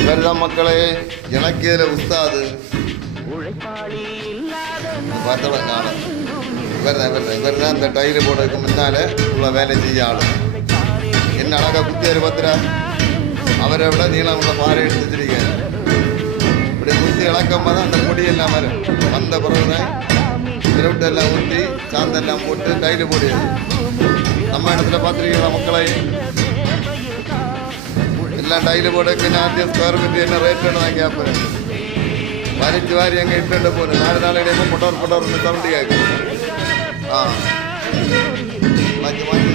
இவர்தான் மக்களே எனக்கு இதில் உஸ்தாது பார்த்தவங்க காணும். இவர் தான் இந்த டைலு போடுறதுக்கு முன்னால உள்ள வேலை செய்ய ஆளு. என்ன அழகா குத்தியாரு பத்திரா, அவரை விட நீளம் உள்ள பாறை எடுத்து வச்சிருக்காரு. இப்படி குத்தி இழக்கமாக தான் அந்த பொடியெல்லாம் வரும். வந்த பிறகுதான் விரவிட்டெல்லாம் ஊற்றி சாந்தெல்லாம் போட்டு டைலு போடுது. நம்ம இடத்துல பார்த்துருக்கீங்களா மக்களை? எல்லாம் டைலு போடுறதுக்கு நான் ஸ்கொயர் ஃபீட் என்ன ரேட்டுன்னு தான் கேட்பேன். வரிச்சு வாரி எங்கே இட்டு போகணும். 4 நாள் இடையே பொட்டோர்னு சவுண்டு கேட்கும். மாற்றி மாற்றி